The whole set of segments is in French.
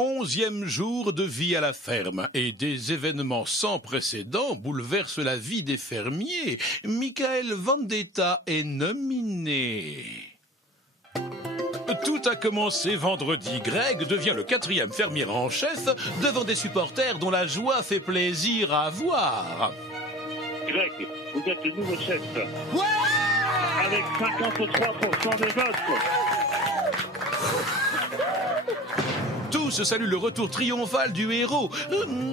11e jour de vie à la ferme et des événements sans précédent bouleversent la vie des fermiers. Michael Vendetta est nominé. Tout a commencé vendredi. Greg devient le 4e fermier en chef devant des supporters dont la joie fait plaisir à voir. Greg, vous êtes le nouveau chef. Ouais, avec 53% des votes. Tous saluent le retour triomphal du héros,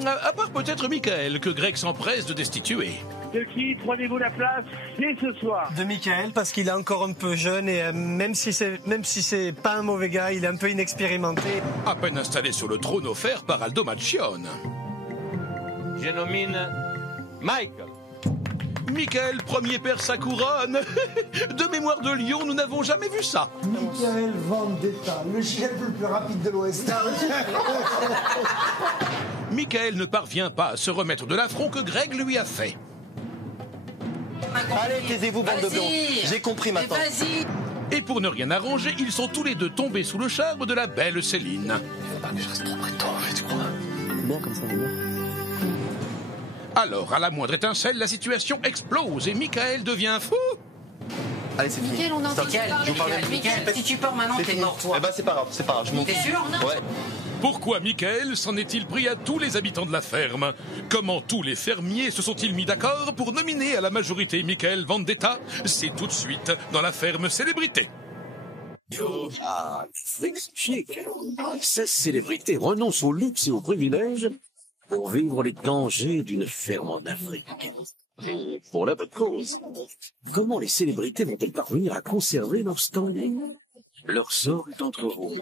à part peut-être Michael, que Greg s'empresse de destituer. De qui prenez-vous la place dès ce soir? De Michael, parce qu'il est encore un peu jeune et même si c'est pas un mauvais gars, il est un peu inexpérimenté. À peine installé sur le trône offert par Aldo Macchione. Je nomine Michael. Michael Ier perd sa couronne. De mémoire de Lyon, nous n'avons jamais vu ça. Michael Vendetta, le chef le plus rapide de l'Ouest. Michael ne parvient pas à se remettre de l'affront que Greg lui a fait. Allez, taisez-vous, bande de blonds. J'ai compris maintenant. Et pour ne rien arranger, ils sont tous les deux tombés sous le charme de la belle Céline. Faut pas que je reste trop près de toi, tu crois? Bien comme ça, bien. Alors, à la moindre étincelle, la situation explose et Michael devient fou. Allez, c'est fini. Michael, on a entendu parler. Michael, si tu pars maintenant, t'es mort, toi. Eh ben, c'est pas grave, je m'en fous. T'es sûr? Ouais. Pourquoi Michael s'en est-il pris à tous les habitants de la ferme? Comment tous les fermiers se sont-ils mis d'accord pour nominer à la majorité Michael Vendetta? C'est tout de suite dans la ferme célébrité. Ah, c'est chic. Ces célébrités renoncent au luxe et aux privilèges pour vivre les dangers d'une ferme en Afrique. Et pour la bonne cause. Comment les célébrités vont-elles parvenir à conserver leur standing? Leur sort est entre vous.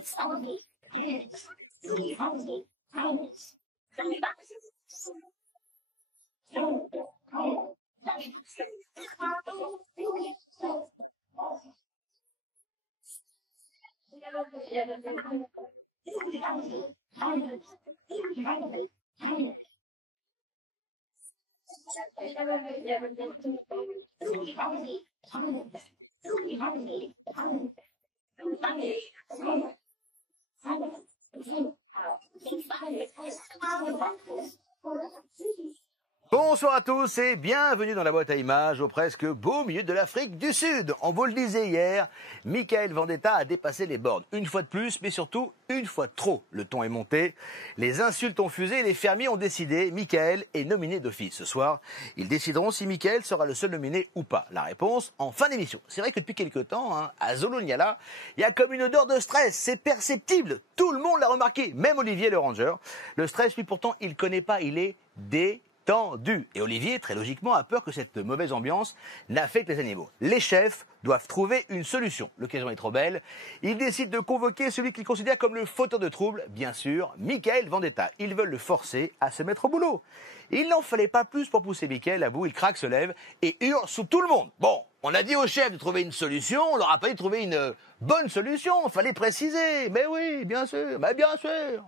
Bonsoir à tous et bienvenue dans la boîte à images au presque beau milieu de l'Afrique du Sud. On vous le disait hier, Michael Vendetta a dépassé les bornes. Une fois de plus, mais surtout une fois de trop. Le ton est monté, les insultes ont fusé et les fermiers ont décidé. Michael est nominé d'office. Ce soir, ils décideront si Michael sera le seul nominé ou pas. La réponse en fin d'émission. C'est vrai que depuis quelques temps, à Zolo-Niala, il y a comme une odeur de stress. C'est perceptible. Tout le monde l'a remarqué, même Olivier le ranger. Le stress, lui pourtant, il ne connaît pas. Il est tendu. Et Olivier, très logiquement, a peur que cette mauvaise ambiance n'affecte les animaux. Les chefs doivent trouver une solution. L'occasion est trop belle. Ils décident de convoquer celui qu'ils considèrent comme le fauteur de trouble, bien sûr, Michael Vendetta. Ils veulent le forcer à se mettre au boulot. Il n'en fallait pas plus pour pousser Michael à bout. Il craque, se lève et hurle sous tout le monde. Bon, on a dit aux chefs de trouver une solution, on leur a pas dit de trouver une bonne solution. Il fallait préciser. Mais oui, bien sûr, mais bien sûr.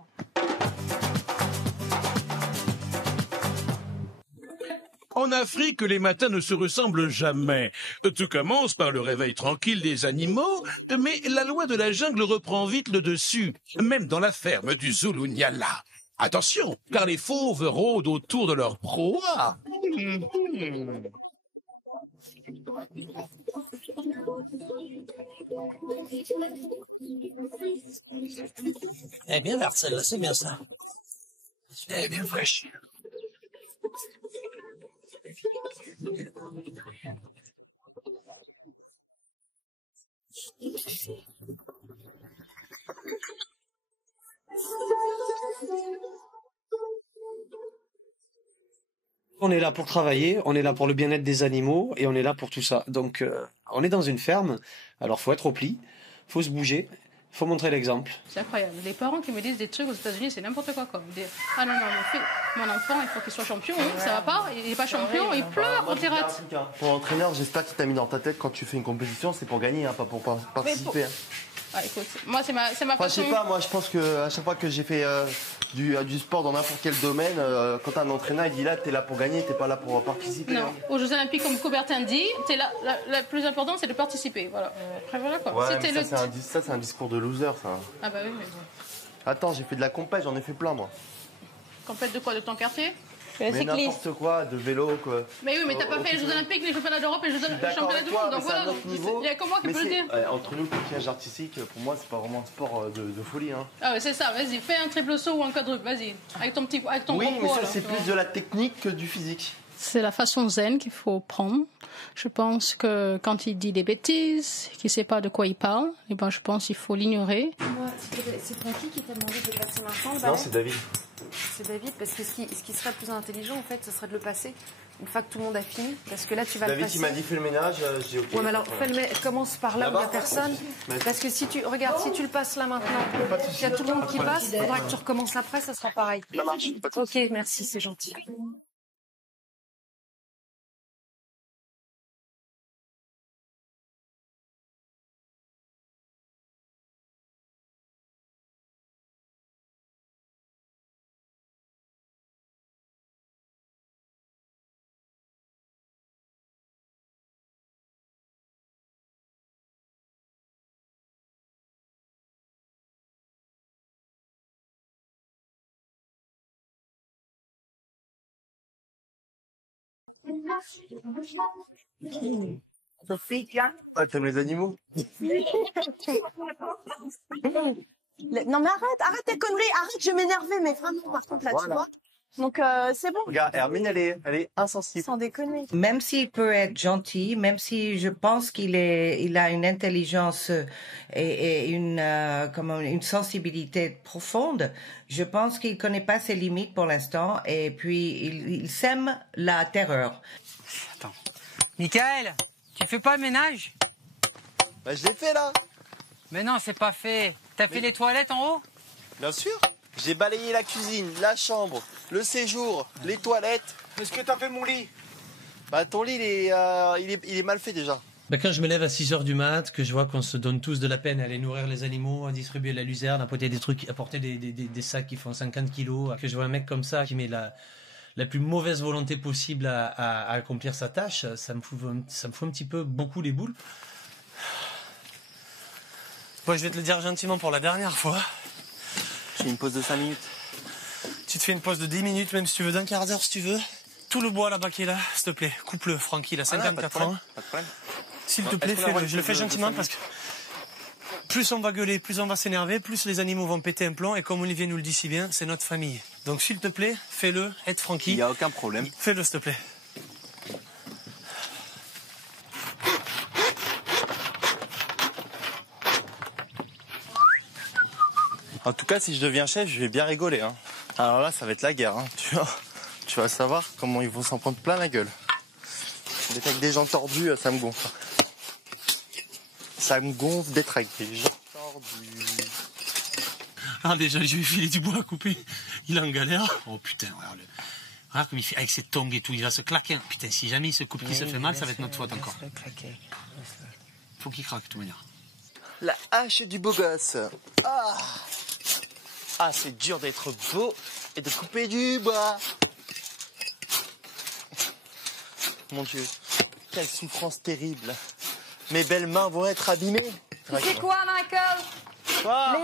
En Afrique, les matins ne se ressemblent jamais. Tout commence par le réveil tranquille des animaux, mais la loi de la jungle reprend vite le dessus, même dans la ferme du Zulu-Niala. Attention, car les fauves rôdent autour de leur proie. Elle est bien verte celle-là, c'est bien ça. Elle est bien fraîche. On est là pour travailler, on est là pour le bien-être des animaux et on est là pour tout ça. Donc on est dans une ferme, alors faut être au pli, faut se bouger. Faut montrer l'exemple. C'est incroyable. Les parents qui me disent des trucs aux États-Unis, c'est n'importe quoi. Comme dire, ah non, mon enfant, il faut qu'il soit champion. Oui, ça va pas. Il n'est pas champion, il pleure quand il rate. Pour l'entraîneur, j'espère qu'il t'a mis dans ta tête quand tu fais une compétition, c'est pour gagner, pas pour participer. Ah, écoute, moi, c'est ma façon. Je sais pas, moi, je pense que à chaque fois que j'ai fait du sport dans n'importe quel domaine, quand t'as un entraîneur, il dit là, t'es là pour gagner, t'es pas là pour participer. Non, aux Jeux Olympiques, comme Coubertin dit, t'es là, la plus importante, c'est de participer. Voilà. Après, voilà quoi. Ouais, ça, c'est un discours de loser, ça. Ah bah oui, mais bon. Attends, j'ai fait de la compète, j'en ai fait plein, moi. Compète de quoi? De ton quartier? Mais n'importe quoi, de vélo, quoi. Mais oui, mais t'as pas fait les Jeux Olympiques, les Championnats d'Europe et les Championnats du Monde. Donc voilà, il y a que moi qui peux le dire. Entre nous, le patinage artistique, pour moi, c'est pas vraiment un sport de folie. Hein. Ah ouais, c'est ça, vas-y, fais un triple saut ou un quadruple, vas-y. Avec ton gros poids. Oui, mais ça, c'est plus de la technique que du physique. C'est la façon zen qu'il faut prendre. Je pense que quand il dit des bêtises, qu'il ne sait pas de quoi il parle, eh ben, je pense qu'il faut l'ignorer. C'est Francky qui t'a demandé de passer maintenant. Non, c'est David. C'est David, parce que ce qui serait plus intelligent, en fait, ce serait de le passer une fois que tout le monde a fini. Parce que là, tu vas David, le passer. il m'a dit fais le ménage, j'ai dit ok. Ouais, mais alors, commence par là où il n'y a personne. Parce que si tu le passes là maintenant, il y a tout le monde qui passe, il faudra que tu recommences après, ça sera pareil. Ok, merci, c'est gentil. Sophie, tiens. Ah, t'aimes les animaux? Non mais arrête tes conneries, arrête, je m'énervais, mais vraiment, par contre là, tu vois. Donc c'est bon. Regarde, Hermine, elle est insensible. Sans déconner. Même s'il peut être gentil, même si je pense qu'il a une intelligence et une sensibilité profonde, je pense qu'il connaît pas ses limites pour l'instant et puis il sème la terreur. Attends. Michael, tu fais pas le ménage? Bah je l'ai fait là. Mais non, c'est pas fait. T'as fait les toilettes en haut? Bien sûr. J'ai balayé la cuisine, la chambre, le séjour, les toilettes. Est-ce que t'as fait mon lit? Bah ton lit, il est mal fait déjà. Bah, quand je me lève à 6h du mat, que je vois qu'on se donne tous de la peine à aller nourrir les animaux, à distribuer la luzerne, à porter des trucs, à porter des sacs qui font 50 kilos, que je vois un mec comme ça qui met la plus mauvaise volonté possible à accomplir sa tâche, ça me fout un petit peu beaucoup les boules. Bon, je vais te le dire gentiment pour la dernière fois. J'ai une pause de 5 minutes. Tu te fais une pause de 10 minutes, même si tu veux, d'un quart d'heure si tu veux. Tout le bois là-bas qui est là, s'il te plaît, coupe-le, Francky, il a 54 ans. Pas de problème. S'il te plaît, fais-le. Je le fais gentiment parce que plus on va gueuler, plus on va s'énerver, plus les animaux vont péter un plomb. Et comme Olivier nous le dit si bien, c'est notre famille. Donc s'il te plaît, fais-le, aide Francky. Il n'y a aucun problème. Fais-le, s'il te plaît. En tout cas, si je deviens chef, je vais bien rigoler. Hein. Alors là, ça va être la guerre. Hein. Tu vas savoir comment ils vont s'en prendre plein la gueule. D'être avec des gens tordus, ça me gonfle. Ça me gonfle d'être avec des gens tordus. Ah, déjà, je lui ai filé du bois à couper. Il est en galère. Oh putain, regarde comme il fait avec ses tongs et tout. Il va se claquer. Putain, si jamais il se coupe, qu'il se fait mal, ça va être notre faute encore. Faut qu'il craque, de toute manière. La hache du beau gosse. Ah, c'est dur d'être beau et de couper du bois. Mon Dieu, quelle souffrance terrible. Mes belles mains vont être abîmées. Tu sais quoi, Michael?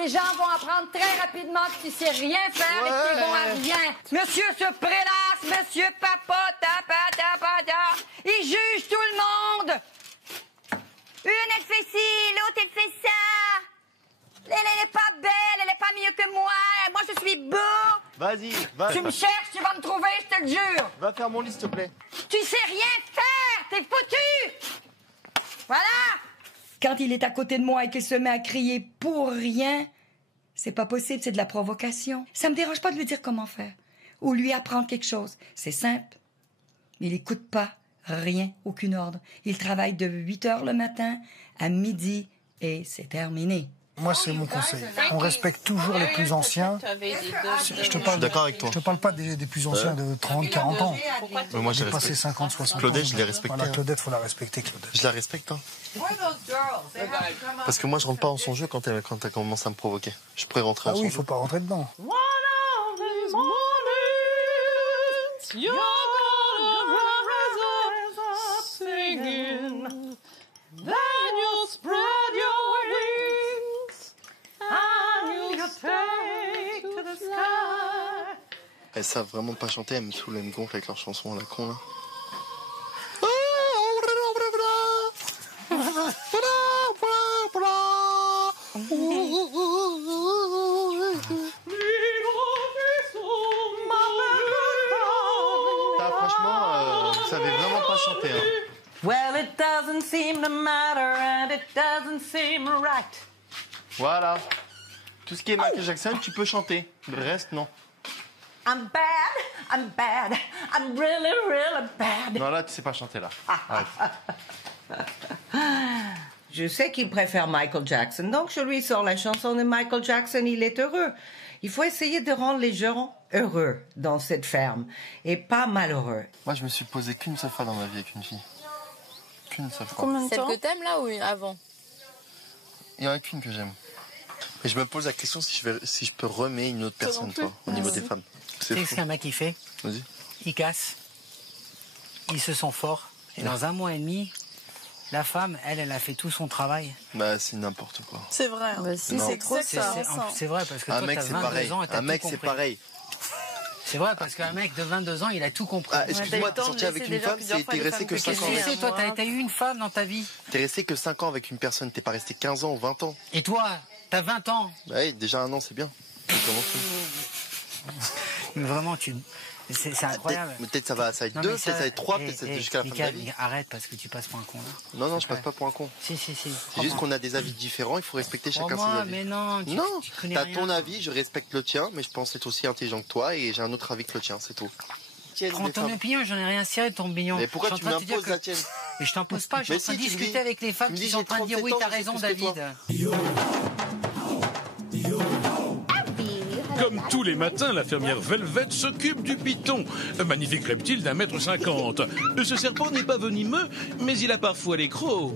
Les gens vont apprendre très rapidement que tu sais rien faire et qu'ils vont à rien. Monsieur se prélasse, monsieur papota, il juge tout le monde. Une, elle fait ci, l'autre, elle fait ça. Elle est pas belle, elle est pas mieux que moi. Moi, je suis beau. Vas-y, va. Tu me cherches, tu vas me trouver, je te le jure. Va faire mon lit, s'il te plaît. Tu sais rien faire, t'es foutu. Voilà. Quand il est à côté de moi et qu'il se met à crier pour rien, c'est pas possible, c'est de la provocation. Ça me dérange pas de lui dire comment faire ou lui apprendre quelque chose. C'est simple. Il écoute pas rien, aucun ordre. Il travaille de 8h le matin à midi et c'est terminé. Moi, c'est mon conseil. On respecte toujours les plus anciens. Je te parle, d'accord avec toi. Je te parle pas des plus anciens de 30, 40 ans. Mais moi, j'ai passé 50, 60 Claudette, ans. je l'ai respectée. Voilà, Claudette, faut la respecter, Claudette. Je la respecte, hein. Parce que moi, je rentre pas en son jeu quand elle commence à me provoquer. Je pourrais rentrer en son jeu. Ah oui, il faut pas rentrer dedans. Elles savent vraiment pas chanter, elles me saoulent, elles me gonflent avec leurs chansons à la con là. Franchement, vous savez vraiment pas chanter. Hein. Well, it doesn't seem to matter and it doesn't seem right. Voilà. Tout ce qui est Michael Jackson, tu peux chanter. Le reste, non. I'm bad, I'm really, really bad. Non, là, tu sais pas chanter, là. Je sais qu'il préfère Michael Jackson, donc je lui sors la chanson de Michael Jackson, il est heureux. Il faut essayer de rendre les gens heureux dans cette ferme, et pas malheureux. Moi, je me suis posé qu'une seule fois dans ma vie avec une fille. Qu'une seule fois. Combien de temps? Celle que t'aimes, là, ou avant? Il y en a qu'une que j'aime. Et je me pose la question si je peux remettre une autre personne, toi, au niveau des femmes. C'est ce qu'un mec il fait. Vas-y. Il casse. Ils se sont forts. Et dans 1 mois et demi, la femme, elle a fait tout son travail. Bah, c'est n'importe quoi. C'est vrai. Hein. Bah, si, c'est trop ça. C'est vrai, parce que un toi, mec, t'as c'est 22 pareil. ans et t'as Un mec, tout c'est compris. pareil. C'est vrai, parce qu'un mec de 22 ans, il a tout compris. Ah, excuse-moi, t'es sorti avec une femme, t'es resté que 5 ans. Tu sais, toi, t'as eu une femme dans ta vie. T'es resté que 5 ans avec une personne, t'es pas resté 15 ans ou 20 ans. Et toi, t'as 20 ans. Bah oui, déjà 1 an, c'est bien. Mais vraiment, c'est incroyable. Peut-être ça va être 2, peut-être ça va être 3, peut-être jusqu'à la fin de la vie. Arrête, parce que tu passes pour un con, là. Non, je passe pas pour un con. Si. C'est juste qu'on a des avis différents, il faut respecter chacun ses avis. Mais non, t'as ton avis, je respecte le tien, mais je pense être aussi intelligent que toi et j'ai un autre avis que le tien, c'est tout. Prends ton opinion, j'en ai rien à cirer de ton opinion. Mais pourquoi tu m'imposes la tienne? Mais je t'impose pas, je suis en train de discuter avec les femmes qui sont en train de dire oui, t'as raison, David. Comme tous les matins, la fermière Velvet s'occupe du python, un magnifique reptile d'1,50 m. Ce serpent n'est pas venimeux, mais il a parfois les crocs.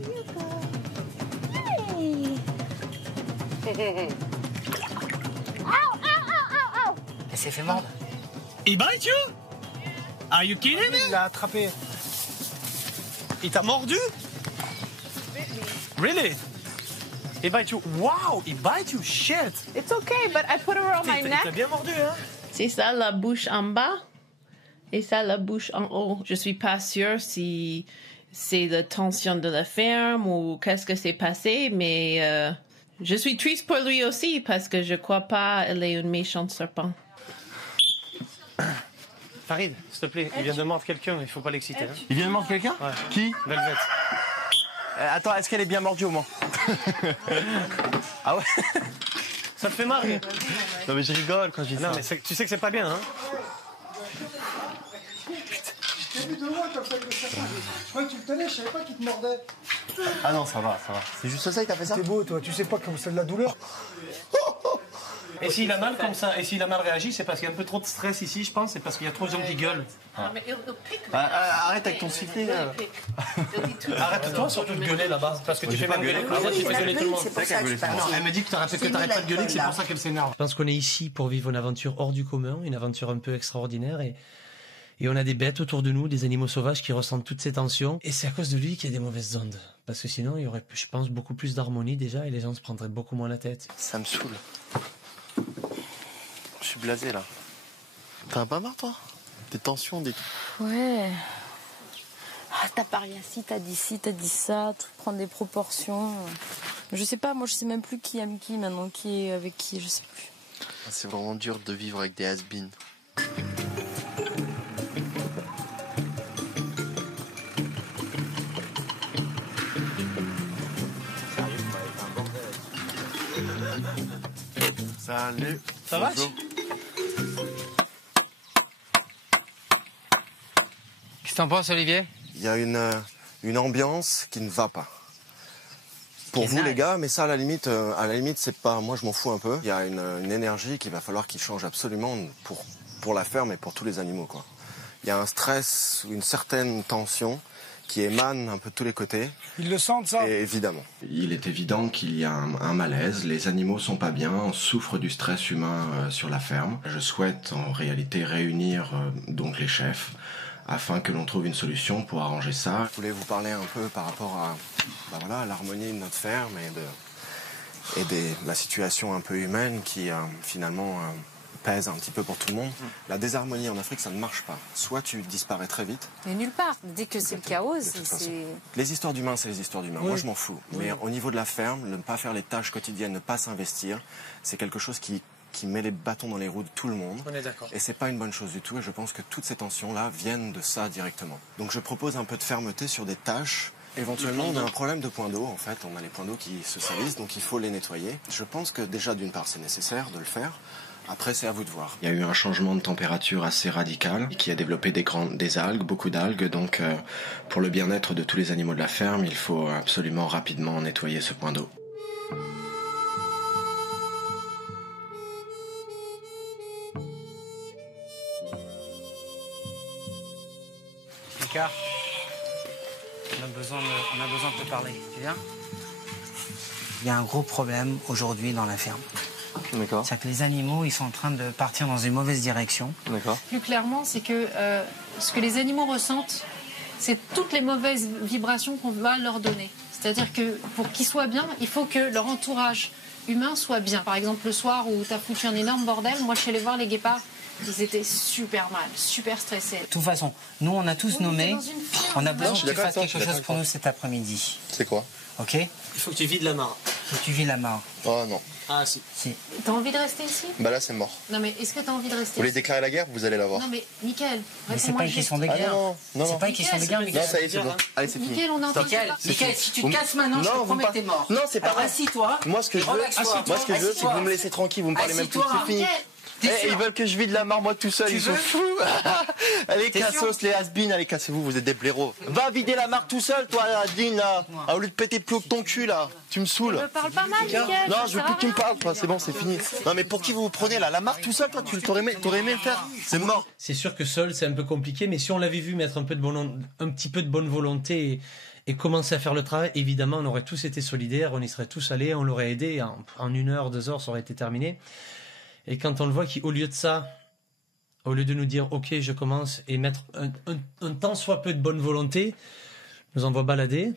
Elle s'est fait mordre. He bite you? Are you kidding me? Il l'a attrapé. Il t'a mordu? Really? He bite you? Wow, he bite you? Shit! It's okay, but I put her around my Il neck. t'a bien mordu, hein? C'est ça la bouche en bas et ça la bouche en haut. Je suis pas sûre si c'est la tension de la ferme ou qu'est-ce que s'est passé, mais je suis triste pour lui aussi parce que je crois pas qu'elle est une méchante serpent. Farid, s'il te plaît, il vient de mordre quelqu'un, il faut pas l'exciter. Hein. Il vient de mordre quelqu'un? Ouais. Qui? Velvet. Attends, est-ce qu'elle est bien mordue au moins? Ah ouais? Ça te fait marrer? Non mais je rigole quand je dis ça. Non mais tu sais que c'est pas bien, hein? Je t'ai vu de loin comme ça avec le serpent. Je croyais que tu le tenais, je savais pas qu'il te mordait. Ah non, ça va. C'est juste ça, il t'a fait ça? T'es beau, toi, tu sais pas comme c'est de la douleur. Et s'il a mal comme ça, et s'il a mal réagi, c'est parce qu'il y a un peu trop de stress ici, je pense, c'est parce qu'il y a trop de gens qui gueulent. Arrête avec ton sifflet. Arrête-toi surtout de gueuler là-bas, parce que tu fais pas gueuler. Tu fais gueuler tout le monde. Non, elle me dit que t'arrêtes pas de gueuler, que c'est pour ça qu'elle s'énerve. Je pense qu'on est ici pour vivre une aventure hors du commun, une aventure un peu extraordinaire, et on a des bêtes autour de nous, des animaux sauvages qui ressentent toutes ces tensions, et c'est à cause de lui qu'il y a des mauvaises ondes. Parce que sinon, il y aurait, je pense, beaucoup plus d'harmonie déjà, et les gens se prendraient beaucoup moins la tête. Ça me saoule. Je suis blasé là. T'en as pas marre toi? Des tensions, des... Ouais. Ah, t'as parié ci, t'as dit ça, tout prendre des proportions. Je sais pas, moi je sais même plus qui aime qui maintenant, qui est avec qui, je sais plus. C'est vraiment dur de vivre avec des has-beens. Salut. Ça va? Bonjour. Qu'est-ce que t'en penses, Olivier? Il y a une ambiance qui ne va pas. Pour vous les gars, mais ça à la limite c'est pas, moi je m'en fous un peu. Il y a une énergie qu'il va falloir qu'il change absolument pour la ferme et pour tous les animaux quoi. Il y a un stress, une certaine tension qui émane un peu de tous les côtés. Ils le sentent ça? Et évidemment. Il est évident qu'il y a un malaise, les animaux sont pas bien, on souffre du stress humain sur la ferme. Je souhaite en réalité réunir donc les chefs afin que l'on trouve une solution pour arranger ça. Je voulais vous parler un peu par rapport à l'harmonie de notre ferme et de la situation un peu humaine qui finalement pèse un petit peu pour tout le monde. La désharmonie en Afrique, ça ne marche pas. Soit tu disparais très vite. Mais nulle part. Dès que c'est le chaos, c'est... Les histoires d'humains, c'est les histoires d'humains. Oui. Moi, je m'en fous. Mais au niveau de la ferme, ne pas faire les tâches quotidiennes, ne pas s'investir, c'est quelque chose qui met les bâtons dans les roues de tout le monde. On est d'accord. Et c'est pas une bonne chose du tout. Et je pense que toutes ces tensions-là viennent de ça directement. Donc je propose un peu de fermeté sur des tâches. Éventuellement, on a un problème de points d'eau, en fait. On a les points d'eau qui se salissent, donc il faut les nettoyer. Je pense que déjà, d'une part, c'est nécessaire de le faire. Après, c'est à vous de voir. Il y a eu un changement de température assez radical qui a développé des algues, beaucoup d'algues. Donc, pour le bien-être de tous les animaux de la ferme, il faut absolument rapidement nettoyer ce point d'eau. Mika, on a besoin de te parler. Tu viens? Il y a un gros problème aujourd'hui dans la ferme. D'accord. C'est que les animaux, ils sont en train de partir dans une mauvaise direction. D'accord. Plus clairement, c'est que ce que les animaux ressentent, c'est toutes les mauvaises vibrations qu'on va leur donner. C'est-à-dire que pour qu'ils soient bien, il faut que leur entourage humain soit bien. Par exemple, le soir où tu as foutu un énorme bordel, moi je suis allée voir les guépards, ils étaient super mal, super stressés. De toute façon, nous, on a tous nommé. On a besoin je suis que tu d'accord fasses avec toi, quelque chose pour nous cet après-midi. C'est quoi? Ok? Il faut que tu vides la mare. Il faut que tu vides la mare. Oh non. Ah si. Si. T'as envie de rester ici? Bah là, c'est mort. Non mais est-ce que t'as envie de Vous rester voulez ici? déclarer la guerre? Vous allez la voir. Non mais Mickaël, Mais c'est réponds-moi pas une juste. question de guerre. non. C'est pas une question de guerre, Non, Mickaël. ça y est, c'est bon. Allez, c'est fini. Mickaël, on est en train de Mickaël, se Mickaël, si tu te casses maintenant, je te promets que t'es mort. Non, c'est pas Alors, vrai. assis-toi. Moi, ce que je veux, Relaxe-toi. moi, ce que je veux, c'est que vous me laissez tranquille, vous me parlez même plus, Assis-toi. c'est fini. T'es sûr? Ils veulent que je vide la mare moi tout seul, ils sont fous. Allez, T'es cassos, les has-been, allez, cassez-vous, vous êtes des blaireaux. Va vider la mare tout seul, toi, Dean, là. Ah, au lieu de péter plus haut que ton cul, là. Tu me saoules. Me parle pas mal, Mickaël. Non, je veux plus que tu me parles, toi, c'est bon, c'est fini. Non, mais pour qui vous vous prenez, là? La mare tout seul, toi, t'aurais aimé le faire. C'est mort. C'est sûr que seul, c'est un peu compliqué, mais si on l'avait vu mettre un petit peu de bonne volonté et commencer à faire le travail, évidemment, on aurait tous été solidaires, on y serait tous allés, on l'aurait aidé. En 1 heure, 2 heures, ça aurait été terminé. Et quand on le voit qu'au lieu de ça, au lieu de nous dire « Ok, je commence » et mettre un tant soit peu de bonne volonté, nous envoie balader.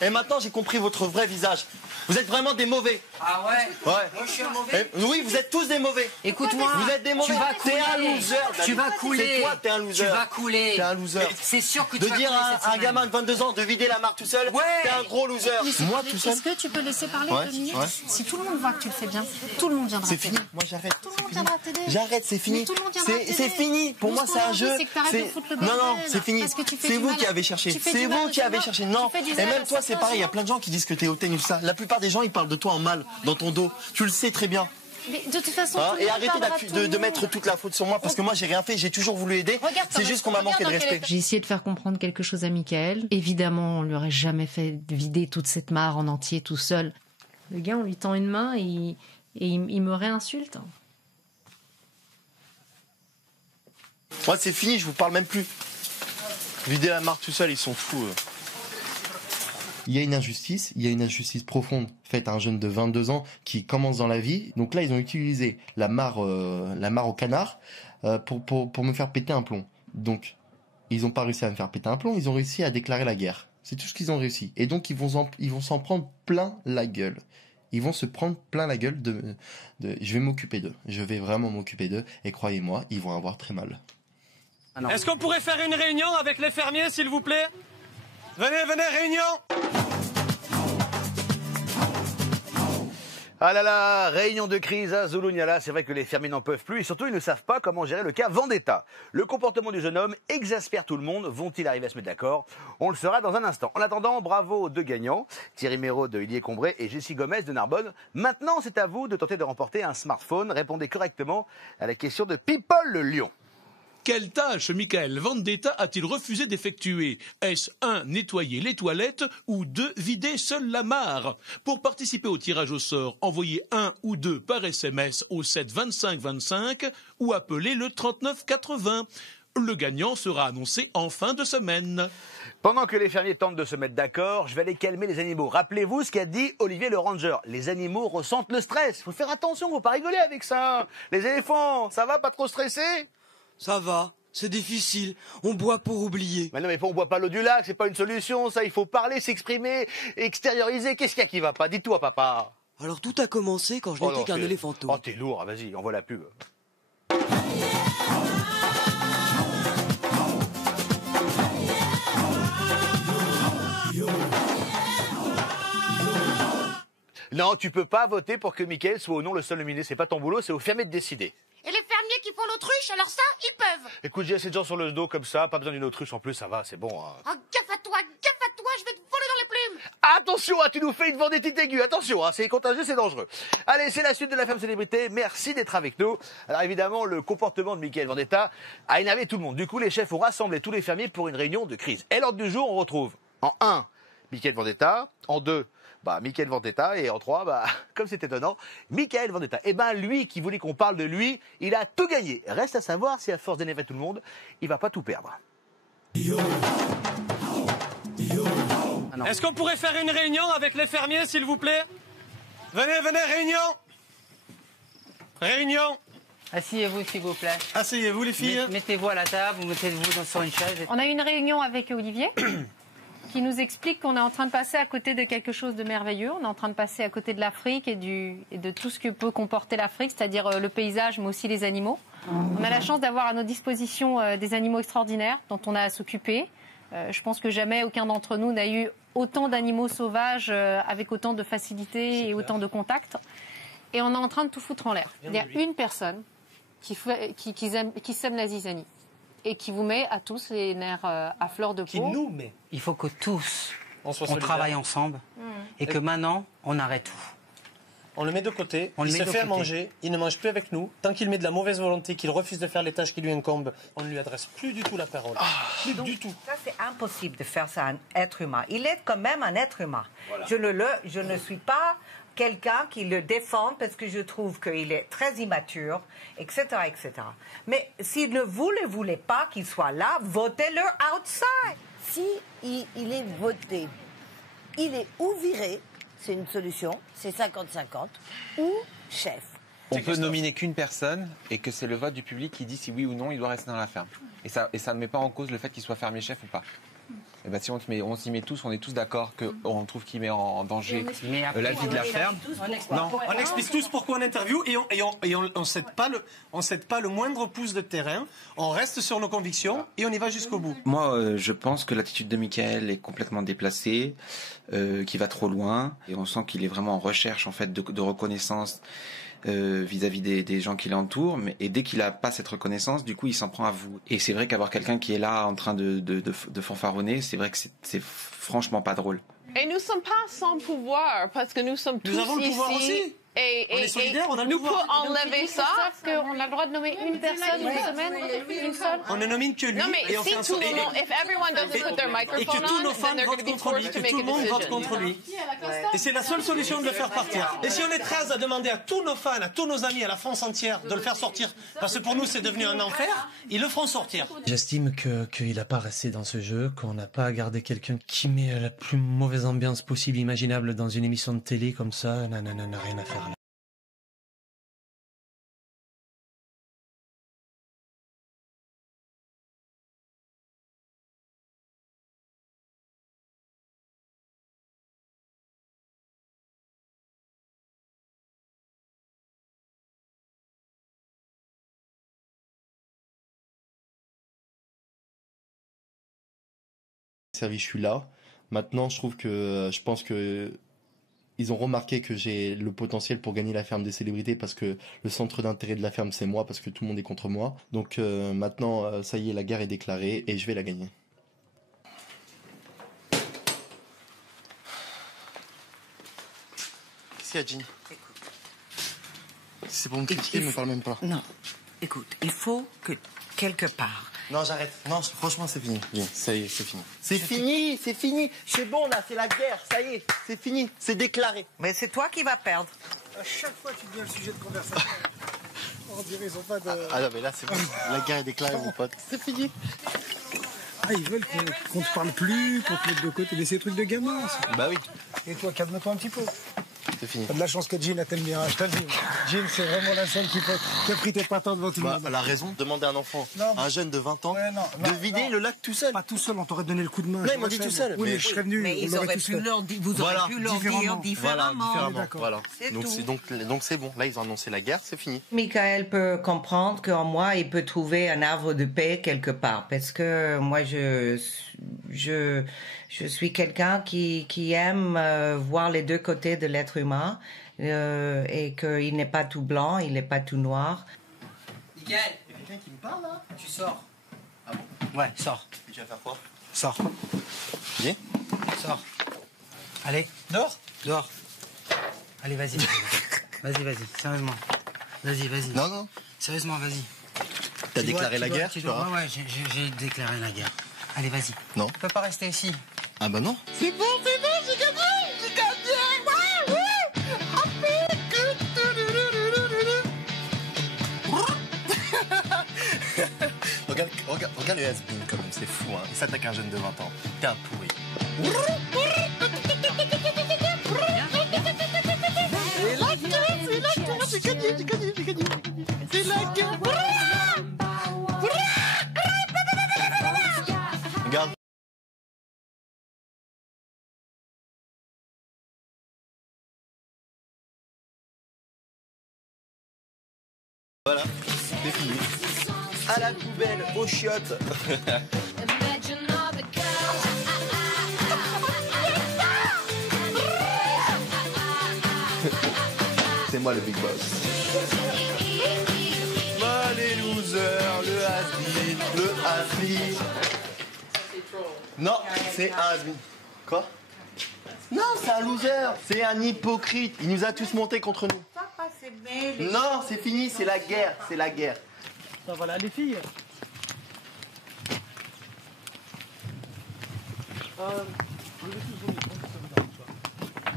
Et maintenant, j'ai compris votre vrai visage. Vous êtes vraiment des mauvais. Ah ouais? Ouais. Moi, je suis un mauvais. Oui, vous êtes tous des mauvais. Écoute-moi. Vous êtes des mauvais. Tu vas couler. T'es un loser. Tu vas couler. C'est toi, t'es un loser. Tu vas couler. T'es un loser. C'est sûr que tu De vas dire couler à cette un semaine. gamin de 22 ans de vider la mare tout seul, Ouais. t'es un gros loser. Moi tout seul. Est-ce que tu peux laisser parler Ouais, 2 minutes? ouais. Si tout le monde voit que tu le fais bien, tout le monde viendra C'est t'aider. fini. Moi j'arrête. Tout le monde viendra t'aider. J'arrête, c'est fini. Mais tout le monde viendra t'aider. C'est fini. Pour Nous, moi, ce c'est qu'on un leur dit, jeu. c'est que t'arrêtes de foutre le Non, non, bordel. c'est fini. Parce que tu fais C'est du vous mal. qui avez cherché. Tu fais C'est du mal vous aux qui avez humains. cherché. Tu Non. fais du Et zèle même à toi, c'est certains pareil. Il y a gens. plein de gens qui disent que t'es hautain ou ça. La plupart des gens, ils parlent de toi en mal dans ton dos. Tu le sais très bien. Mais de toute façon, Hein, tout le et monde arrêtez parlera tout le de monde. mettre toute la faute sur moi parce que moi j'ai rien fait, j'ai toujours voulu aider. C'est juste qu'on m'a manqué de respect. J'ai essayé de faire comprendre quelque chose à Mickaël. Évidemment, on lui aurait jamais fait vider toute cette mare en entier tout seul. Le gars, on lui tend une main et il me réinsulte. Moi c'est fini, je vous parle même plus. Vider la mare tout seul, ils sont fous. Il y a une injustice profonde faite à un jeune de 22 ans qui commence dans la vie. Donc là, ils ont utilisé la mare au canard pour me faire péter un plomb. Donc, ils n'ont pas réussi à me faire péter un plomb, ils ont réussi à déclarer la guerre. C'est tout ce qu'ils ont réussi. Et donc, ils vont s'en prendre plein la gueule. Ils vont se prendre plein la gueule je vais m'occuper d'eux. Je vais vraiment m'occuper d'eux. Et croyez-moi, ils vont avoir très mal. Est-ce qu'on pourrait faire une réunion avec les fermiers, s'il vous plaît? Venez, réunion! Ah là là, réunion de crise à Zulunyala, c'est vrai que les fermiers n'en peuvent plus et surtout ils ne savent pas comment gérer le cas Vendetta. Le comportement du jeune homme exaspère tout le monde, vont-ils arriver à se mettre d'accord? On le saura dans un instant. En attendant, bravo aux 2 gagnants, Thierry Méraud de Illier-Combray et Jessie Gomez de Narbonne. Maintenant, c'est à vous de tenter de remporter un smartphone. Répondez correctement à la question de People le Lion. Quelle tâche Mickaël Vendetta a-t-il refusé d'effectuer? Est-ce 1. Nettoyer les toilettes ou 2. Vider seule la mare? Pour participer au tirage au sort, envoyez 1 ou 2 par SMS au 7 25 25 ou appelez le 39 80. Le gagnant sera annoncé en fin de semaine. Pendant que les fermiers tentent de se mettre d'accord, je vais aller calmer les animaux. Rappelez-vous ce qu'a dit Olivier le Ranger. Les animaux ressentent le stress. Il faut faire attention, faut pas rigoler avec ça. Les éléphants, ça va, pas trop stressé? Ça va, c'est difficile. On boit pour oublier. Mais non, mais on boit pas l'eau du lac, c'est pas une solution, ça. Il faut parler, s'exprimer, extérioriser. Qu'est-ce qu'il y a qui va pas? Dis-toi, papa. Alors tout a commencé quand je n'étais qu'un éléphanto. Oh, t'es lourd, vas-y, envoie la pub. Non, tu peux pas voter pour que Mickaël soit ou non le seul nominé. C'est pas ton boulot, c'est aux fermiers de décider. Et les fermiers qui font l'autruche, alors ça, ils peuvent. Écoute, j'ai assez de gens sur le dos comme ça, pas besoin d'une autruche en plus, ça va, c'est bon. Hein. Oh, gaffe à toi, je vais te voler dans les plumes. Attention, tu nous fais une vendetta aiguë, attention, c'est contagieux, c'est dangereux. Allez, c'est la suite de la Femme Célébrité, merci d'être avec nous. Alors évidemment, le comportement de Mickaël Vendetta a énervé tout le monde. Du coup, les chefs ont rassemblé tous les fermiers pour une réunion de crise. Et l'ordre du jour, on retrouve en 1, Mickaël Vendetta, en 2, Mickaël Vendetta, et en 3, comme c'est étonnant, Mickaël Vendetta. Et lui qui voulait qu'on parle de lui, il a tout gagné. Reste à savoir si à force d'énerver tout le monde, il va pas tout perdre. Est-ce qu'on pourrait faire une réunion avec les fermiers, s'il vous plaît? Venez, réunion. Réunion. Asseyez-vous, s'il vous plaît. Asseyez-vous, les filles. Mettez-vous à la table, mettez-vous sur une chaise. On a eu une réunion avec Olivier qui nous explique qu'on est en train de passer à côté de quelque chose de merveilleux. On est en train de passer à côté de l'Afrique et de tout ce que peut comporter l'Afrique, c'est-à-dire le paysage, mais aussi les animaux. On a la chance d'avoir à nos dispositions des animaux extraordinaires dont on a à s'occuper. Je pense que jamais aucun d'entre nous n'a eu autant d'animaux sauvages avec autant de facilité et autant de contact. Et on est en train de tout foutre en l'air. Il y a une personne qui sème la zizanie et qui vous met à tous les nerfs à fleur de peau. Qui nous met. Il faut que tous, on travaille ensemble et que maintenant, on arrête tout. On le met de côté, il se fait à manger, il ne mange plus avec nous. Tant qu'il met de la mauvaise volonté, qu'il refuse de faire les tâches qui lui incombent, on ne lui adresse plus du tout la parole. Plus du tout. Ça, c'est impossible de faire ça à un être humain. Il est quand même un être humain. Voilà. Je ne suis pas quelqu'un qui le défend parce que je trouve qu'il est très immature, etc., etc. Mais s'il ne vous le voulez pas qu'il soit là, votez-le outside. Si il est voté, il est ou viré, c'est une solution, c'est 50-50, ou chef. On peut nominer qu'une personne et que c'est le vote du public qui dit si oui ou non il doit rester dans la ferme. Et ça ne met pas en cause le fait qu'il soit fermier chef ou pas. Et si on s'y met tous, on est tous d'accord qu'on trouve qu'il met en danger la vie de la ferme. Non, on explique tous pourquoi on interview et on cède pas le moindre pouce de terrain. On reste sur nos convictions et on y va jusqu'au bout. Moi, je pense que l'attitude de Mickaël est complètement déplacée, qu'il va trop loin. Et on sent qu'il est vraiment en recherche en fait de reconnaissance vis-à-vis des gens qui l'entourent, et dès qu'il n'a pas cette reconnaissance, du coup il s'en prend à vous. Et c'est vrai qu'avoir quelqu'un qui est là en train de fanfaronner, c'est vrai que c'est franchement pas drôle. Et nous ne sommes pas sans pouvoir, parce que nous sommes tous ici. Nous avons le pouvoir aussi. Et on est solidaires, on a le pouvoir. Nous pouvons enlever ça. On a le droit de nommer une personne une semaine, une seule. On ne nomine que lui. Non, mais si tout le monde, if everyone doesn't put their microphone et que tous nos fans on, votent contre lui, que tout le monde vote contre lui. Et c'est la seule solution de le faire partir. Et si on est 13 à demander à tous nos fans, à tous nos amis, à la France entière, de le faire sortir, parce que pour nous c'est devenu un enfer, ils le feront sortir. J'estime qu'il n'a pas resté dans ce jeu, qu'on n'a pas gardé quelqu'un qui met la plus mauvaise ambiance possible, imaginable dans une émission de télé comme ça. Non, rien à faire là. Je suis là. Maintenant, je pense que ils ont remarqué que j'ai le potentiel pour gagner la ferme des célébrités parce que le centre d'intérêt de la ferme, c'est moi, parce que tout le monde est contre moi. Donc maintenant, ça y est, la guerre est déclarée et je vais la gagner. Qu'est-ce qu'il y a, Jean? C'est pour me critiquer, ne me parle même pas. Non, écoute, il faut que quelque part... Non, j'arrête. Non, franchement, c'est fini. Ça y est, c'est fini. C'est fini. C'est bon, là, c'est la guerre. Ça y est, c'est fini. C'est déclaré. Mais c'est toi qui vas perdre. À chaque fois, tu deviens le sujet de conversation. On dirait ils ont pas de... Ah non, mais là, c'est bon. La guerre est déclarée, mon pote. C'est fini. Ah, ils veulent qu'on te parle plus, qu'on te mette de côté. Mais c'est des trucs de gamin, ça. Bah oui. Et toi, calme-toi un petit peu. c'est fini. T'as de la chance que Jean t'aime bien, je te le dis. Jean, c'est vraiment la seule qui a pris tes patins devant tout le monde. Elle a raison. Demandez à un enfant, un jeune de 20 ans, de vider le lac tout seul. Pas tout seul, on t'aurait donné le coup de main. Non, ils m'ont dit tout seul. Oui, mais je serais venu. Mais vous auriez pu leur dire différemment. Voilà. Donc c'est bon. Là, ils ont annoncé la guerre, c'est fini. Michael peut comprendre qu'en moi, il peut trouver un havre de paix quelque part. Parce que moi, je suis quelqu'un qui aime voir les deux côtés de l'être humain et qu'il n'est pas tout blanc, il n'est pas tout noir. Michael, il y a quelqu'un qui me parle là? Tu sors. Ah bon? Ouais, sors. Tu vas faire quoi? Sors. Viens. Sors. Allez, dehors. Dehors. Allez, vas-y. Vas-y, sérieusement. Vas-y. Non. Sérieusement, vas-y. T'as déclaré la guerre, tu vois? Ouais, j'ai déclaré la guerre. Allez, vas-y. Non. Tu peux pas rester ici. Ah bah non. C'est bon, j'ai gagné! Ouais, Regarde le has-been quand même, c'est fou, hein. Il s'attaque à un jeune de 20 ans. T'es un pourri. C'est la guerre, j'ai gagné. C'est la guerre. Regarde. Voilà, c'est fini. À la poubelle, aux chiottes. C'est moi le big boss. Bah les losers, le has-been. Non, c'est un has-been. Quoi? Non, c'est un loser. C'est un hypocrite. Il nous a tous montés contre nous. Non, c'est fini, c'est la guerre. Ben voilà, les filles.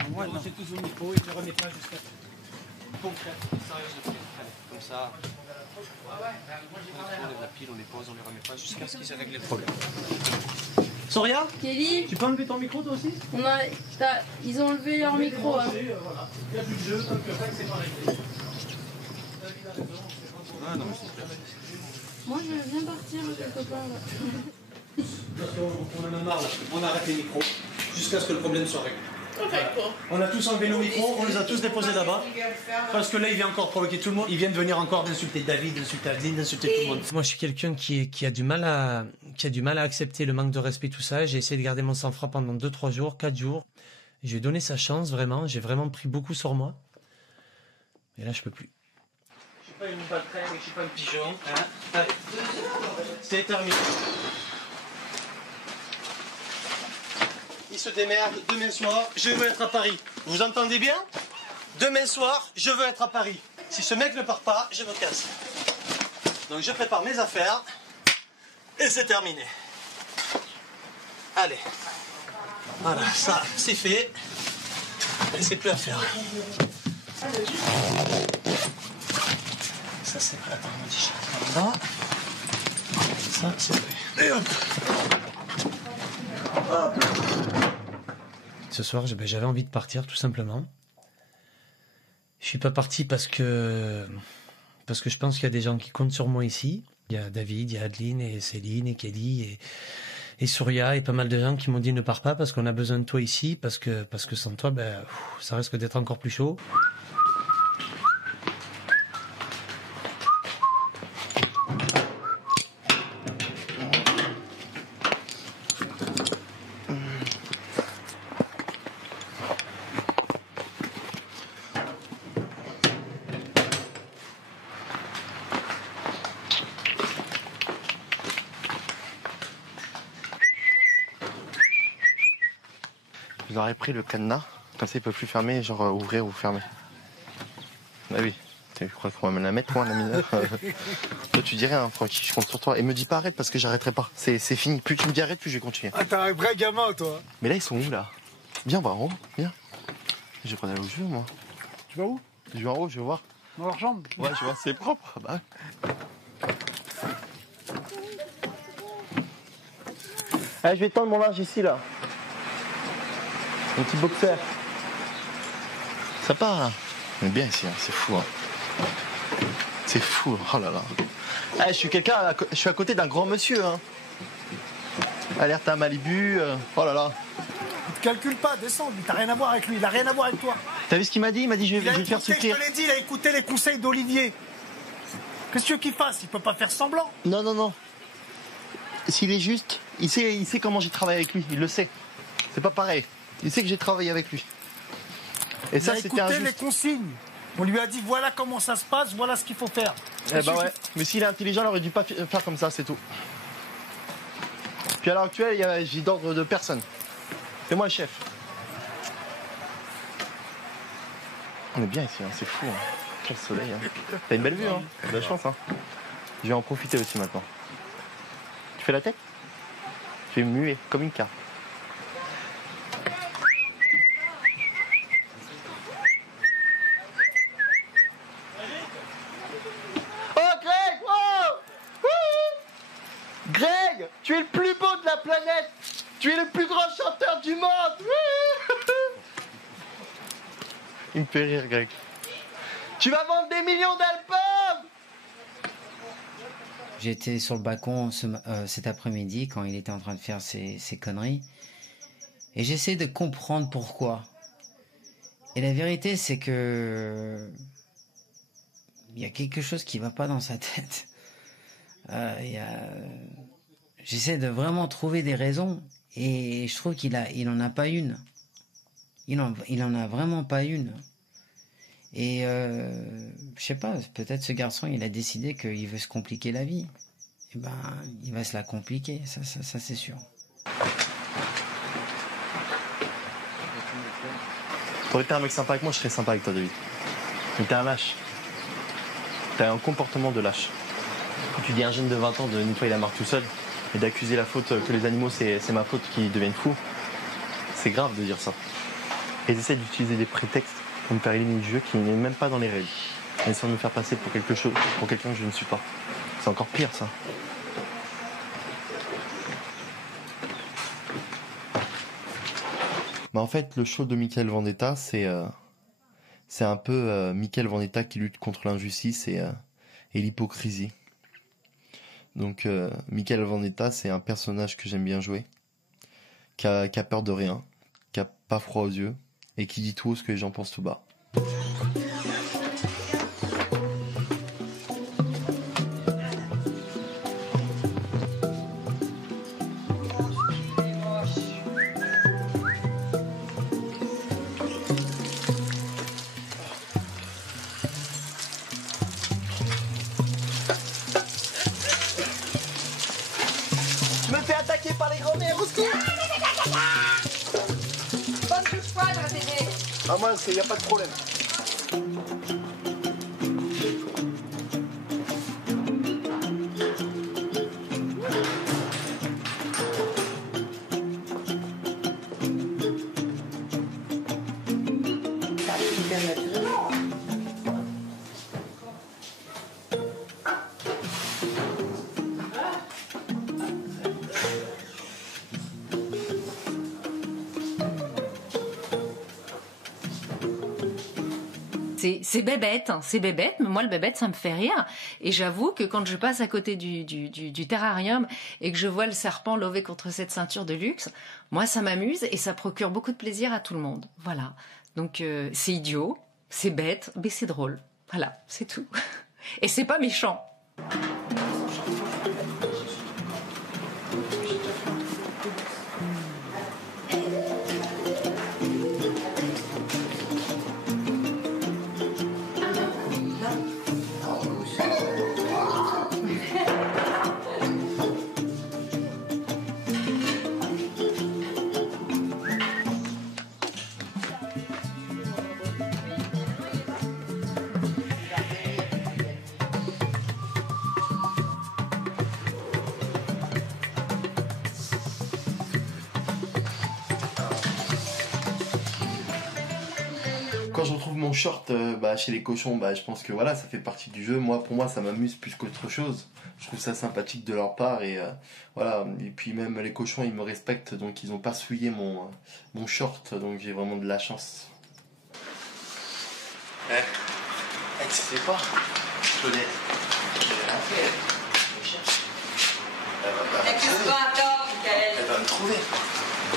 Moi, non. C'est tous au micro et je ne remets pas jusqu'à concret. Sérieux, allez, comme ça. On lève la pile, on les pose, on les remet pas jusqu'à ce qu'ils aient réglé le problème. Soria, Kelly, tu peux enlever ton micro toi aussi? Ils ont enlevé leur micro. Hein. Il n'y a plus de jeu, tant que c'est pas réglé. Ah non, mais c'est clair. Moi, je viens partir quelque part là. On en a marre là. On arrête les micros jusqu'à ce que le problème soit réglé. On a tous enlevé nos micros, on les a tous déposés là-bas. Parce que là, il vient encore provoquer tout le monde. Il vient de venir encore d'insulter David, d'insulter Adeline, d'insulter tout le monde. Moi, je suis quelqu'un qui a du mal à accepter le manque de respect, tout ça. J'ai essayé de garder mon sang-froid pendant 2-3 jours, 4 jours. Je lui ai donné sa chance, vraiment. J'ai vraiment pris beaucoup sur moi. Et là, je peux plus. Je suis pas une baltringue, je suis pas un pigeon. Hein. Allez, c'est terminé. Il se démerde, demain soir, je veux être à Paris. Vous entendez bien? Demain soir, je veux être à Paris. Si ce mec ne part pas, je me casse. Donc je prépare mes affaires et c'est terminé. Allez. Voilà, ça, c'est fait. Et c'est plus à faire. Ça, c'est prêt. Attends, mon t-shirt là. Ça, c'est fait. Et hop. Hop. Ce soir, j'avais envie de partir, tout simplement. Je suis pas parti parce que je pense qu'il y a des gens qui comptent sur moi ici. Il y a David, il y a Adeline et Céline et Kelly et Souria et pas mal de gens qui m'ont dit ne pars pas parce qu'on a besoin de toi ici, parce que sans toi, ça risque d'être encore plus chaud. Je leur ai pris le cadenas, comme ça ils peuvent plus fermer, genre ouvrir ou fermer. Ah oui, tu crois qu'on va me la mettre moi la mineure? Toi tu dis rien, Francky, je compte sur toi. Et me dis pas arrête parce que j'arrêterai pas, c'est fini. Plus tu me dis arrête, plus je vais continuer. Ah, t'es un vrai gamin toi. Mais là ils sont où là? Viens voir en haut, viens. Je vais pas aller où je veux moi. Tu vas où? Je vais en haut, je vais voir. Dans leur chambre? Ouais, je vois, c'est propre. Bah. Allez, je vais tendre mon linge ici là. Mon petit boxer. Ça part là. On est bien ici, hein. C'est fou. Hein. C'est fou, oh là là. Je suis à côté d'un grand monsieur. Hein. Alerte à Malibu, oh là là. Il te calcule pas, descends, lui, t'as rien à voir avec lui, il a rien à voir avec toi. T'as vu ce qu'il m'a dit? Il m'a dit je vais le faire souffrir. Je te l'ai dit, il a écouté les conseils d'Olivier. Qu'est-ce que tu veux qu'il fasse? Il peut pas faire semblant. Non, non, non. S'il est juste, il sait comment j'ai travaillé avec lui, il le sait. C'est pas pareil. Il sait que j'ai travaillé avec lui. Et ça, c'était injuste. Il a écouté les consignes. On lui a dit voilà comment ça se passe, voilà ce qu'il faut faire. Eh ben ouais. Mais s'il est intelligent, il aurait dû pas faire comme ça, c'est tout. Puis à l'heure actuelle, j'ai d'ordre de personne. C'est moi le chef. On est bien ici, hein. C'est fou. Hein. Quel soleil. Hein. T'as une belle vue, hein. T'as de la chance. Hein. Je vais en profiter aussi maintenant. Tu fais la tête? Je vais muer comme une carte. Greg, tu es le plus beau de la planète. Tu es le plus grand chanteur du monde. Il me fait rire, Greg. Tu vas vendre des millions d'albums. J'étais sur le balcon cet après-midi quand il était en train de faire ses conneries. Et j'essaie de comprendre pourquoi. Et la vérité, c'est que... il y a quelque chose qui va pas dans sa tête. J'essaie de vraiment trouver des raisons et je trouve qu'il en a pas une. Il en a vraiment pas une. Et je sais pas, peut-être ce garçon il a décidé qu'il veut se compliquer la vie. Et ben il va se la compliquer, ça c'est sûr. T'aurais été un mec sympa avec moi, je serais sympa avec toi, David. Mais t'es un lâche. T'as un comportement de lâche. Quand tu dis à un jeune de 20 ans de nettoyer la marque tout seul et d'accuser la faute que les animaux c'est ma faute qu'ils deviennent fous, c'est grave de dire ça. Et ils essaient d'utiliser des prétextes pour me faire éliminer du jeu qui n'est même pas dans les règles. Ils essaient de me faire passer pour quelqu'un que je ne suis pas. C'est encore pire ça. En fait, le show de Michael Vendetta, c'est un peu Michael Vendetta qui lutte contre l'injustice et l'hypocrisie. Donc Michael Vendetta, c'est un personnage que j'aime bien jouer, qui a peur de rien, qui a pas froid aux yeux et qui dit tout haut ce que les gens pensent tout bas. Je me fais attaquer par les grands-mères au secours. Bonne douche froide, Tédé. Ah moi, y a pas de problème. C'est bébête, mais moi le bébête ça me fait rire. Et j'avoue que quand je passe à côté du terrarium et que je vois le serpent levé contre cette ceinture de luxe, moi ça m'amuse et ça procure beaucoup de plaisir à tout le monde. Voilà. Donc c'est idiot, c'est bête, mais c'est drôle. Voilà, c'est tout. Et c'est pas méchant. Quand je retrouve mon short chez les cochons, je pense que voilà, ça fait partie du jeu. Pour moi, ça m'amuse plus qu'autre chose. Je trouve ça sympathique de leur part et voilà. Et puis même les cochons, ils me respectent, donc ils n'ont pas souillé mon short, donc j'ai vraiment de la chance. Elle te fait pas, Claudette. N'accuse pas à tort, Michael. Elle va me trouver.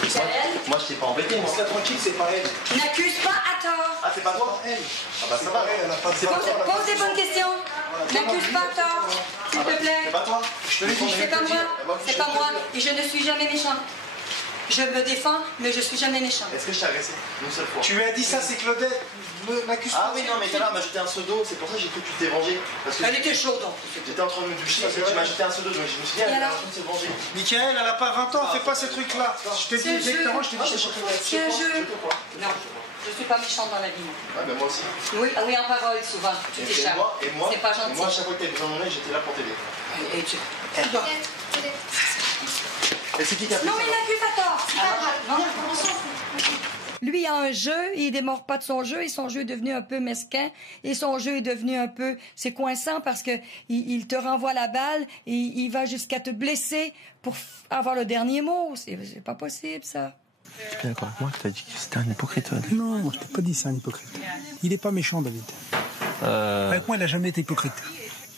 Michael. Moi, je t'ai pas embêté, moi. Laisse-la tranquille, c'est pas elle. N'accuse pas à tort. Ah, c'est pas toi? Elle. Ah bah ça va. Elle a pas de Pose des bonnes questions. N'accuse pas à tort, s'il te plaît. C'est pas toi? Je te l'ai dit. C'est pas moi. C'est pas moi. Et je ne suis jamais méchante. Je me défends, mais je suis jamais méchante. Est-ce que je t'ai agressé une seule fois? Tu lui as dit ça, c'est Claudette. M'accuse pas. Ah oui, non, mais tout à l'heure, elle m'a jeté un seau d'eau, c'est pour ça que j'ai cru que tu t'es vengé. Parce que Elle était chaude en plus. j'étais en train de me doucher, parce que tu m'as jeté un seau d'eau, donc je me suis dit, elle est en train de se venger. Michael, elle a pas 20 ans, fais pas ces trucs-là. Je t'ai dit exactement, je t'ai dit, C'est un jeu. Non, je suis pas méchante dans la vie. Ouais, ben moi aussi. Oui, oui, en parole, souvent. Tu t'échappes. Et moi, c'est pas gentil. moi, à chaque fois que t'avais besoin de mon aide, j'étais là pour t'aider. Et tu... Et c'est qui a fait Non, ça? mais n'accuse à tort. Lui il a un jeu, il démord pas de son jeu et son jeu est devenu un peu mesquin et son jeu est devenu un peu, c'est coinçant parce que il te renvoie la balle et il va jusqu'à te blesser pour avoir le dernier mot. C'est pas possible ça. Tu es bien d'accord avec moi que t'as dit que c'était un hypocrite? Non, moi je t'ai pas dit c'est un hypocrite. Il est pas méchant, David. Avec moi, il a jamais été hypocrite.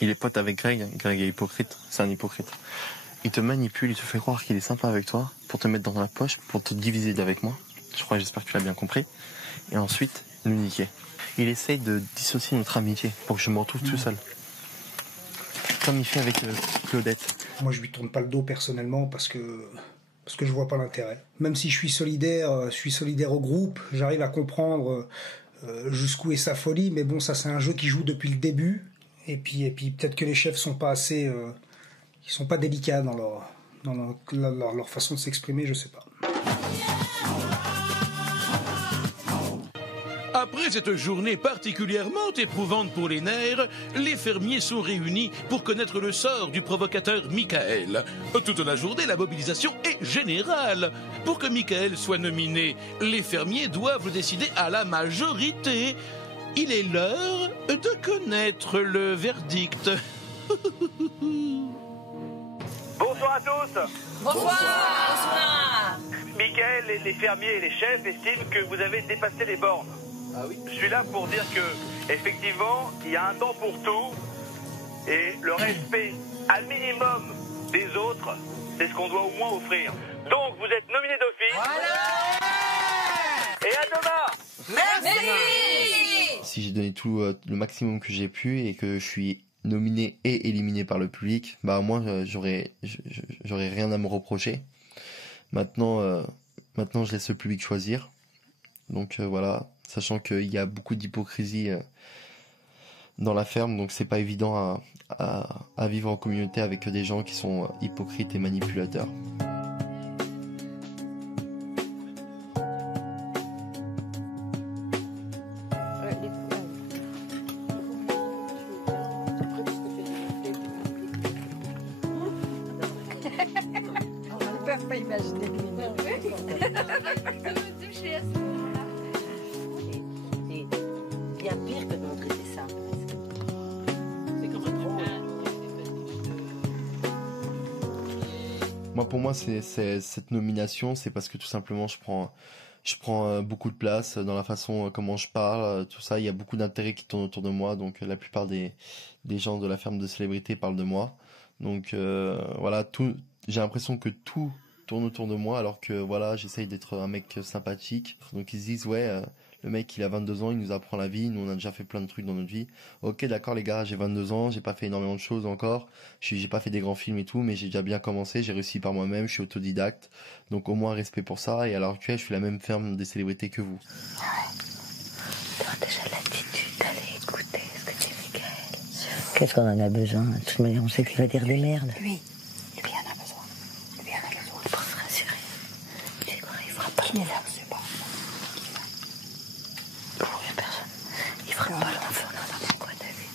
Il est pote avec Greg. Greg est hypocrite. C'est un hypocrite. Il te manipule, il te fait croire qu'il est sympa avec toi pour te mettre dans la poche, pour te diviser avec moi. J'espère que tu l'as bien compris. Et ensuite, nous niquer. Il essaye de dissocier notre amitié pour que je me retrouve tout seul. Comme il fait avec Claudette. Moi, je lui tourne pas le dos personnellement parce que je vois pas l'intérêt. Même si je suis solidaire au groupe, j'arrive à comprendre jusqu'où est sa folie, mais bon, ça c'est un jeu qui joue depuis le début. Et puis peut-être que les chefs sont pas assez, ils sont pas délicats dans leur façon de s'exprimer, je sais pas. Après cette journée particulièrement éprouvante pour les nerfs, les fermiers sont réunis pour connaître le sort du provocateur Michael. Toute la journée, la mobilisation est générale. Pour que Michael soit nominé, les fermiers doivent le décider à la majorité. Il est l'heure de connaître le verdict. Bonsoir à tous. Bonsoir. Michael, les fermiers et les chefs estiment que vous avez dépassé les bornes. Ah oui? Je suis là pour dire que, effectivement, il y a un temps pour tout et le respect à minimum des autres, c'est ce qu'on doit au moins offrir. Donc, vous êtes nominé d'office. Voilà. Et à demain. Merci. Si j'ai donné tout le maximum que j'ai pu et que je suis nominé et éliminé par le public, bah moi j'aurais rien à me reprocher. Maintenant je laisse le public choisir. Donc voilà, sachant qu'il y a beaucoup d'hypocrisie dans la ferme, donc c'est pas évident à vivre en communauté avec des gens qui sont hypocrites et manipulateurs. On ne peut pas imaginer que Il y a pire que de montrer des seins. Pour moi, c'est cette nomination, c'est parce que tout simplement, je prends beaucoup de place dans la façon comment je parle, tout ça. Il y a beaucoup d'intérêts qui tournent autour de moi, donc la plupart des gens de la ferme de célébrités parlent de moi. Donc voilà, j'ai l'impression que tout tourne autour de moi, alors que voilà, j'essaye d'être un mec sympathique. Donc ils se disent le mec il a 22 ans, il nous apprend la vie, nous on a déjà fait plein de trucs dans notre vie. Ok, d'accord les gars, j'ai 22 ans, j'ai pas fait énormément de choses encore, j'ai pas fait des grands films et tout, mais j'ai déjà bien commencé, j'ai réussi par moi-même, je suis autodidacte, donc au moins respect pour ça. Et à l'heure actuelle, je suis la même ferme des célébrités que vous. Tu as déjà l'attitude d'aller écouter ce que dit Michael. Qu'est-ce qu'on en a besoin? De toute manière, on sait qu'il va dire des merdes. Lui en a besoin. Lui en a besoin. Pour se rassurer. Tu sais quoi, il fera pas. Qui est là? Je sais pas. Personne. Il fera pas l'enfant. Non, quoi, David?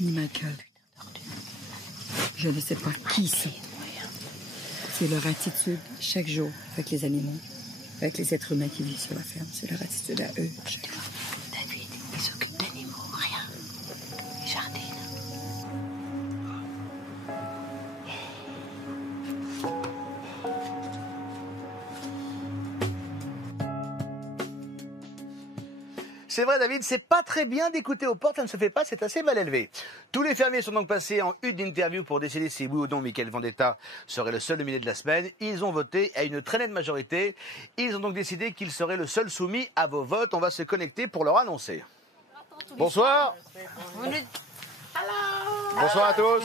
Ni Michael. Je ne sais pas qui c'est. C'est leur attitude chaque jour avec les animaux, avec les êtres humains qui vivent sur la ferme. C'est leur attitude à eux chaque jour. David, il s'occupe d'animaux, rien. Il jardine. C'est vrai, David, c'est pas très bien d'écouter aux portes, ça ne se fait pas, c'est assez mal élevé. Tous les fermiers sont donc passés en une d'interview pour décider si oui ou non Mickaël Vendetta serait le seul nominé de la semaine. Ils ont voté à une très nette majorité. Ils ont donc décidé qu'il serait le seul soumis à vos votes. On va se connecter pour leur annoncer. Bonsoir. Bonsoir à tous.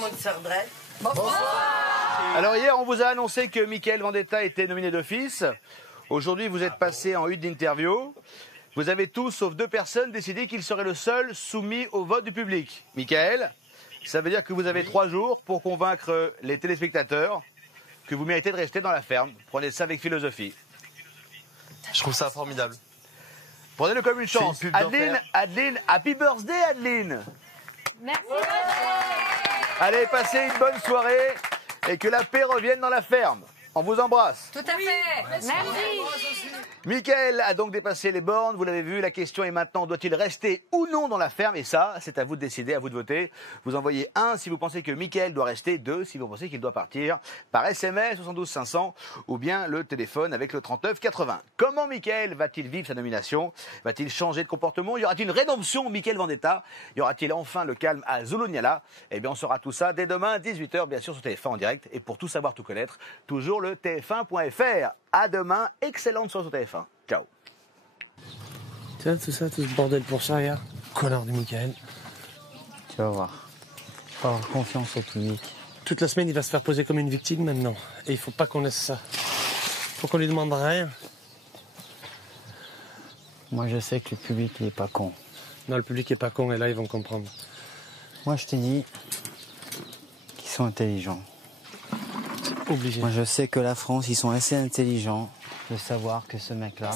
Alors hier, on vous a annoncé que Mickaël Vendetta était nominé d'office. Aujourd'hui, vous êtes passé en une d'interview. Vous avez tous, sauf 2 personnes, décidé qu'il serait le seul soumis au vote du public. Mickaël, ça veut dire que vous avez 3 jours pour convaincre les téléspectateurs que vous méritez de rester dans la ferme. Prenez ça avec philosophie. Je trouve ça formidable. Prenez-le comme une chance. Adeline, happy birthday Adeline. Merci. Allez, passez une bonne soirée et que la paix revienne dans la ferme. On vous embrasse. Tout à fait. Merci. Mickaël a donc dépassé les bornes, vous l'avez vu, la question est maintenant, doit-il rester ou non dans la ferme? Et ça, c'est à vous de décider, à vous de voter. Vous envoyez 1 si vous pensez que Mickaël doit rester, 2 si vous pensez qu'il doit partir, par SMS 72 500 ou bien le téléphone avec le 39 80. Comment Mickaël va-t-il vivre sa nomination? Va-t-il changer de comportement? Y aura-t-il une rédemption Mickaël Vendetta? Y aura-t-il enfin le calme à Zoloniala? Eh bien, on saura tout ça dès demain, 18h, bien sûr, sur TF1 en direct. Et pour tout savoir, tout connaître, toujours le tf1.fr. À demain, excellente soirée sur TF1. Ciao. Tu vois, tout ça, tout ce bordel pour ça, regarde. Connard de Mickaël. Tu vas voir. Faut avoir confiance au public. Toute la semaine, il va se faire poser comme une victime maintenant. Et il faut pas qu'on laisse ça. Faut qu'on lui demande rien. Moi, je sais que le public, il est pas con. Non, le public est pas con, et là, ils vont comprendre. Moi, je te dis qu'ils sont intelligents. C'est obligé. Moi, je sais que la France, ils sont assez intelligents de savoir que ce mec-là,